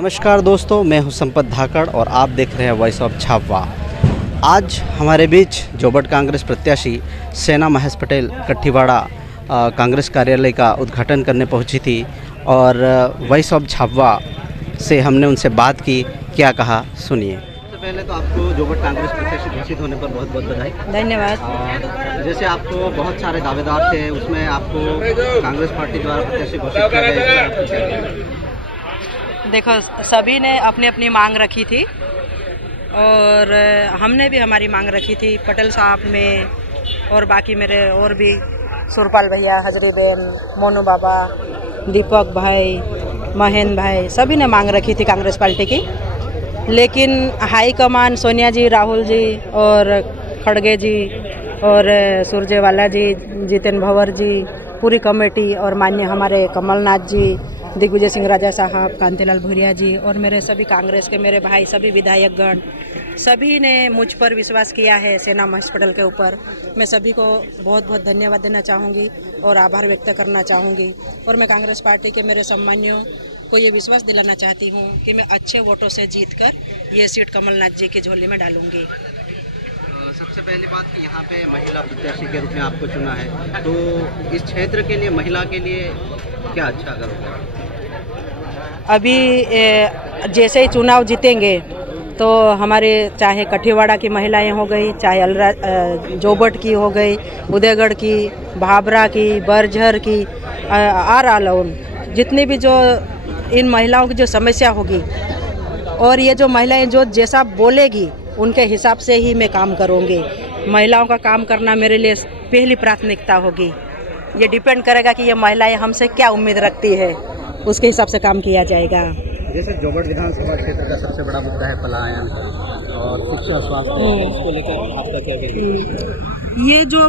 नमस्कार दोस्तों, मैं हूं संपत धाकड़ और आप देख रहे हैं वॉइस ऑफ झाबुआ। आज हमारे बीच जोबट कांग्रेस प्रत्याशी सेना महेश पटेल कठीवाड़ा कांग्रेस कार्यालय का उद्घाटन करने पहुंची थी और वॉइस ऑफ झाबुआ से हमने उनसे बात की। क्या कहा सुनिए। सबसे पहले तो आपको जोबट कांग्रेस प्रत्याशी घोषित होने पर बहुत बहुत बधाई। धन्यवाद। जैसे आपको बहुत सारे दावेदार थे, उसमें आपको कांग्रेस पार्टी द्वारा प्रत्याशी घोषित किया गया। देखो, सभी ने अपनी अपनी मांग रखी थी और हमने भी हमारी मांग रखी थी। पटेल साहब में और बाकी मेरे और भी सुरपाल भैया, हजरी बहन, मोनू बाबा, दीपक भाई, महेंद्र भाई, सभी ने मांग रखी थी कांग्रेस पार्टी की। लेकिन हाईकमान सोनिया जी, राहुल जी और खड़गे जी और सुरजेवाला जी, जितेंद्र भंवर जी, पूरी कमेटी और माननीय हमारे कमलनाथ जी, दिग्विजय सिंह राजा साहब, कांतिलाल भूरिया जी और मेरे सभी कांग्रेस के मेरे भाई, सभी विधायकगण, सभी ने मुझ पर विश्वास किया है सेना महेश पटेल के ऊपर। मैं सभी को बहुत बहुत धन्यवाद देना चाहूँगी और आभार व्यक्त करना चाहूँगी। और मैं कांग्रेस पार्टी के मेरे सम्मानियों को ये विश्वास दिलाना चाहती हूँ कि मैं अच्छे वोटों से जीतकर ये सीट कमलनाथ जी की झोली में डालूँगी। सबसे पहली बात कि यहाँ पे महिला प्रत्याशी के रूप में आपको चुना है, तो इस क्षेत्र के लिए, महिला के लिए क्या अच्छा करोगे? अभी जैसे ही चुनाव जीतेंगे तो हमारे चाहे कठीवाड़ा की महिलाएं हो गई, चाहे जोबट की हो गई, उदयगढ़ की, भाबरा की, बरझर की, आरालौन, जितनी भी जो इन महिलाओं की जो समस्या होगी और ये जो महिलाएं जो जैसा बोलेगी उनके हिसाब से ही मैं काम करूँगी। महिलाओं का काम करना मेरे लिए पहली प्राथमिकता होगी। ये डिपेंड करेगा कि ये महिलाएं हमसे क्या उम्मीद रखती है, उसके हिसाब से काम किया जाएगा। जैसे जोबट विधानसभा क्षेत्र का सबसे बड़ा मुद्दा है पलायन और शिक्षा, स्वास्थ्य, इसको लेकर आपका क्या कहना है? ये जो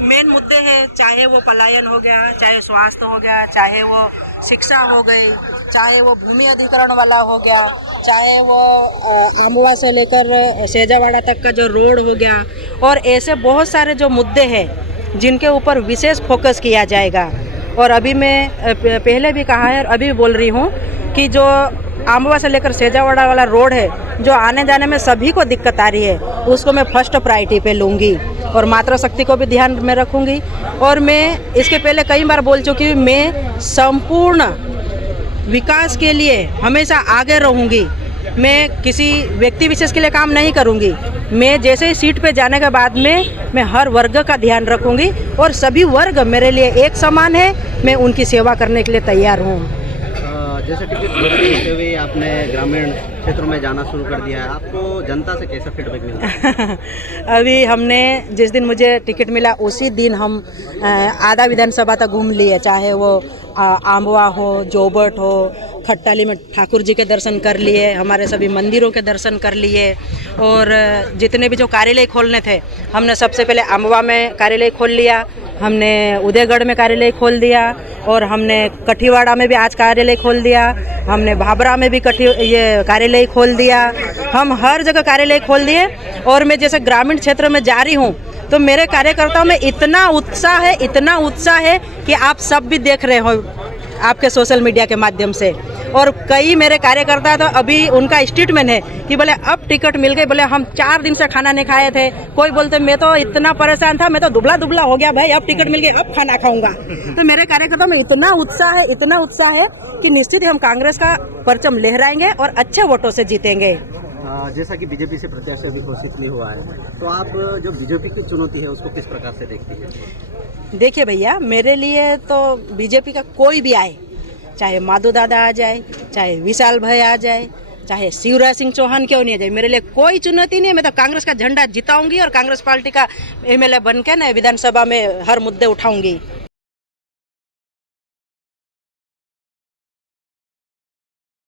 मेन मुद्दे हैं, चाहे वो पलायन हो गया, चाहे स्वास्थ्य हो गया, चाहे वो शिक्षा हो गई, चाहे वो भूमि अधिग्रहण वाला हो गया, चाहे वो आमवा से लेकर सेजावाड़ा तक का जो रोड हो गया, और ऐसे बहुत सारे जो मुद्दे हैं जिनके ऊपर विशेष फोकस किया जाएगा। और अभी मैं पहले भी कहा है और अभी भी बोल रही हूँ कि जो आमवा से लेकर सेजावाड़ा वाला रोड है, जो आने जाने में सभी को दिक्कत आ रही है, उसको मैं फर्स्ट प्रायोरिटी पे लूँगी और मातृशक्ति को भी ध्यान में रखूँगी। और मैं इसके पहले कई बार बोल चुकी हूँ, मैं संपूर्ण विकास के लिए हमेशा आगे रहूँगी। मैं किसी व्यक्ति विशेष के लिए काम नहीं करूँगी। मैं जैसे ही सीट पे जाने के बाद में मैं हर वर्ग का ध्यान रखूँगी और सभी वर्ग मेरे लिए एक समान है। मैं उनकी सेवा करने के लिए तैयार हूँ। जैसे टिकट होते हुए आपने ग्रामीण क्षेत्रों में जाना शुरू कर दिया है, आपको जनता से कैसा फीडबैक मिला? अभी हमने जिस दिन मुझे टिकट मिला उसी दिन हम आधा विधानसभा तक घूम लिए, चाहे वो आमवा हो, जोबट हो, खट्टाली में ठाकुर जी के दर्शन कर लिए, हमारे सभी मंदिरों के दर्शन कर लिए। और जितने भी जो कार्यालय खोलने थे, हमने सबसे पहले आमवा में कार्यालय खोल लिया, हमने उदयगढ़ में कार्यालय खोल दिया और हमने कठीवाड़ा में भी आज कार्यालय खोल दिया, हमने भाबरा में भी ये कार्यालय खोल दिया। हम हर जगह कार्यालय खोल दिए। और मैं जैसे ग्रामीण क्षेत्र में जा रही हूँ तो मेरे कार्यकर्ताओं में इतना उत्साह है कि आप सब भी देख रहे हो आपके सोशल मीडिया के माध्यम से। और कई मेरे कार्यकर्ता तो अभी उनका स्टेटमेंट है कि बोले अब टिकट मिल गई, बोले हम 4 दिन से खाना नहीं खाए थे। कोई बोलते मैं तो इतना परेशान था, मैं तो दुबला हो गया भाई, अब टिकट मिल गई, अब खाना खाऊंगा। तो मेरे कार्यकर्ताओं में इतना उत्साह है कि निश्चित ही हम कांग्रेस का परचम लहराएंगे और अच्छे वोटों से जीतेंगे। जैसा कि बीजेपी से प्रत्याशी अभी घोषित नहीं हुआ है, तो आप जो बीजेपी की चुनौती है उसको किस प्रकार से देखती हैं? देखिए भैया, मेरे लिए तो बीजेपी का कोई भी आए, चाहे माधो दादा आ जाए, चाहे विशाल भाई आ जाए, चाहे शिवराज सिंह चौहान क्यों नहीं आ जाए, मेरे लिए कोई चुनौती नहीं है। मैं तो कांग्रेस का झंडा जिताऊंगी और कांग्रेस पार्टी का एमएलए बन के ना विधानसभा में हर मुद्दे उठाऊंगी।